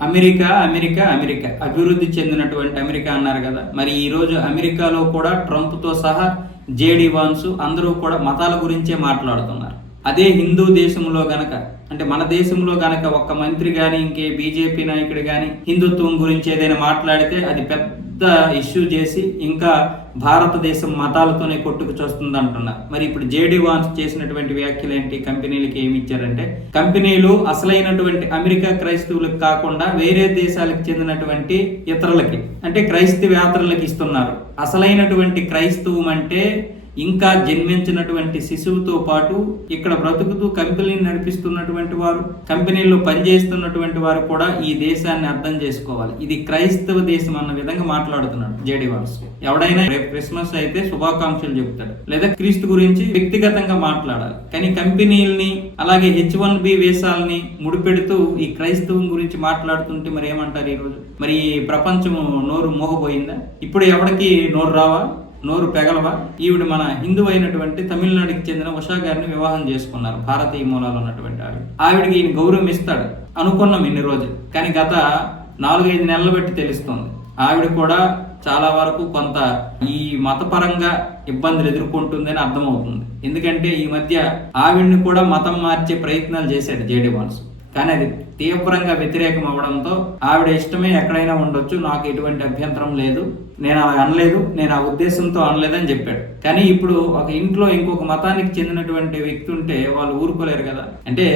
America America America. అభివృద్ధి చెందినటువంటి America అన్నారు కదా. మరి ఈ రోజు అమెరికాలో కూడా ట్రంప్తో సహా జేడీ వాన్స్ అందరూ కూడా మతాల గురించే మాట్లాడుతున్నారు. అదే హిందూ దేశంలో గనక అంటే మన దేశంలో గనక ఒక్క మంత్రి కానీ ఇంకే బీజేపీ నాయకుడు కానీ హిందుత్వం గురించి ఏదైనా మాట్లాడితే అది పెద్ద ఇష్యూ చేసి ఇంకా భారతదేశం మతాలతోనే కొట్టుకు చూస్తుంది అంటున్నా. మరి ఇప్పుడు జేడి వాన్స్ చేసినటువంటి వ్యాఖ్యలు ఏంటి? కంపెనీలకి ఏమి ఇచ్చారంటే కంపెనీలు అసలైనటువంటి అమెరికా క్రైస్తవులకు కాకుండా వేరే దేశాలకు చెందినటువంటి ఇతరులకి అంటే క్రైస్తవేతరులకు ఇస్తున్నారు. అసలైనటువంటి క్రైస్తవం అంటే ఇంకా జన్మించినటువంటి శిశువుతో పాటు ఇక్కడ బ్రతుకుతూ కంపెనీని నడిపిస్తున్నటువంటి వారు కంపెనీల్లో పనిచేస్తున్నటువంటి వారు కూడా ఈ దేశాన్ని అర్థం చేసుకోవాలి. ఇది క్రైస్తవ దేశం అన్న విధంగా మాట్లాడుతున్నాడు జేడి వాన్స్ ఎవడైనా రేపు క్రిస్మస్ అయితే శుభాకాంక్షలు చెప్తాడు లేదా క్రీస్తు గురించి వ్యక్తిగతంగా మాట్లాడాలి. కానీ కంపెనీల్ని అలాగే హెచ్ వన్ బి వేసాలని ముడిపెడుతూ ఈ క్రైస్తవం గురించి మాట్లాడుతుంటే మరి ఏమంటారు ఈ రోజు మరి ఈ ప్రపంచం నోరు మోగపోయిందా ఇప్పుడు ఎవడికి నోరు రావా నోరు పెగలవా? ఈవిడ మన హిందూ అయినటువంటి తమిళనాడుకి చెందిన ఉషా గారిని వివాహం చేసుకున్నారు భారతీయ మూలాలు ఉన్నటువంటి ఆవిడ. ఆవిడకి ఈయన గౌరవం ఇస్తాడు. అనుకున్నాం ఇన్ని రోజులు కానీ గత నాలుగైదు నెలలు బట్టి తెలుస్తుంది. ఆవిడ కూడా చాలా వరకు కొంత ఈ మతపరంగా ఇబ్బందులు ఎదుర్కొంటుందని అర్థమవుతుంది. ఎందుకంటే ఈ మధ్య ఆవిడ్ని కూడా మతం మార్చే ప్రయత్నాలు చేశాడు జేడీ మనసు కానీ అది తీవ్రంగా వ్యతిరేకం అవడంతో ఆవిడ ఇష్టమే ఎక్కడైనా ఉండొచ్చు నాకు ఎటువంటి అభ్యంతరం లేదు నేను అలా అనలేదు నేను ఆ ఉద్దేశంతో అనలేదని చెప్పాడు. కానీ ఇప్పుడు ఒక ఇంట్లో ఇంకొక మతానికి చెందినటువంటి వ్యక్తి ఉంటే వాళ్ళు ఊరుకోలేరు కదా. అంటే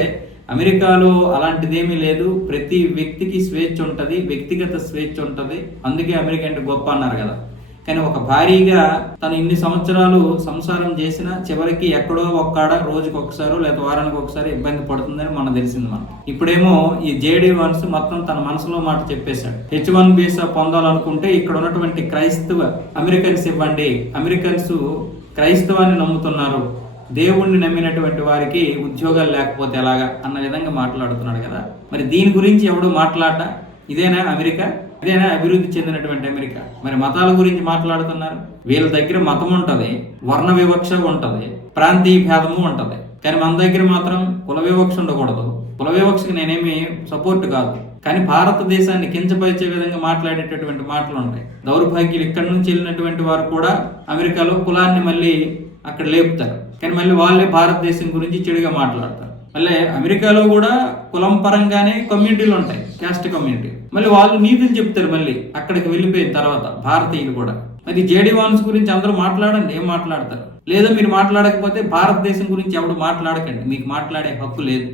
అమెరికాలో అలాంటిదేమీ లేదు ప్రతి వ్యక్తికి స్వేచ్ఛ ఉంటుంది వ్యక్తిగత స్వేచ్ఛ ఉంటుంది అందుకే అమెరికా అంటే గొప్ప అన్నారు కదా. కానీ ఒక భారీగా తను ఇన్ని సంవత్సరాలు సంసారం చేసినా చివరికి ఎక్కడో ఒక్కడ రోజుకి ఒకసారో లేదా వారానికి ఒకసారి ఇబ్బంది పడుతుందని మన తెలిసింది మనం ఇప్పుడేమో ఈ జేడీ వన్స్ మొత్తం తన మనసులో మాట చెప్పేశాడు. హెచ్ వన్ వీసా పొందాలనుకుంటే ఇక్కడ ఉన్నటువంటి క్రైస్తవ అమెరికన్స్ ఇవ్వండి. అమెరికన్స్ క్రైస్తవాన్ని నమ్ముతున్నారు. దేవుణ్ణి నమ్మినటువంటి వారికి ఉద్యోగాలు లేకపోతే ఎలాగా అన్న విధంగా మాట్లాడుతున్నాడు కదా. మరి దీని గురించి ఎవడు మాట్లాడ ఇదేనా అమెరికా? ఇదేనా అభివృద్ధి చెందినటువంటి అమెరికా. మరి మతాల గురించి మాట్లాడుతున్నారు. వీళ్ళ దగ్గర మతం ఉంటుంది వర్ణ వివక్ష ఉంటుంది ప్రాంతీయ భేదము ఉంటుంది. కానీ మన దగ్గర మాత్రం కుల వివక్ష ఉండకూడదు. కుల వివక్షకి నేనేమి సపోర్ట్ కాదు. కానీ భారతదేశాన్ని కించపరిచే విధంగా మాట్లాడేటటువంటి మాటలు ఉంటాయి. దౌర్భాగ్యులు ఇక్కడి నుంచి వెళ్ళినటువంటి వారు కూడా అమెరికాలో కులాన్ని మళ్ళీ అక్కడ లేపుతారు. కానీ మళ్ళీ వాళ్ళే భారతదేశం గురించి చెడుగా మాట్లాడతారు. మళ్ళీ అమెరికాలో కూడా కులం పరంగానే కమ్యూనిటీలు ఉంటాయి క్యాస్ట్ కమ్యూనిటీ మళ్ళీ వాళ్ళు నీతిని చెప్తారు మళ్ళీ అక్కడికి వెళ్ళిపోయిన తర్వాత భారతీయులు కూడా. మరి జేడీ వాన్స్ గురించి అందరూ మాట్లాడండి ఏం మాట్లాడతారు? లేదా మీరు మాట్లాడకపోతే భారతదేశం గురించి ఎవడు మాట్లాడకండి మీకు మాట్లాడే హక్కు లేదు.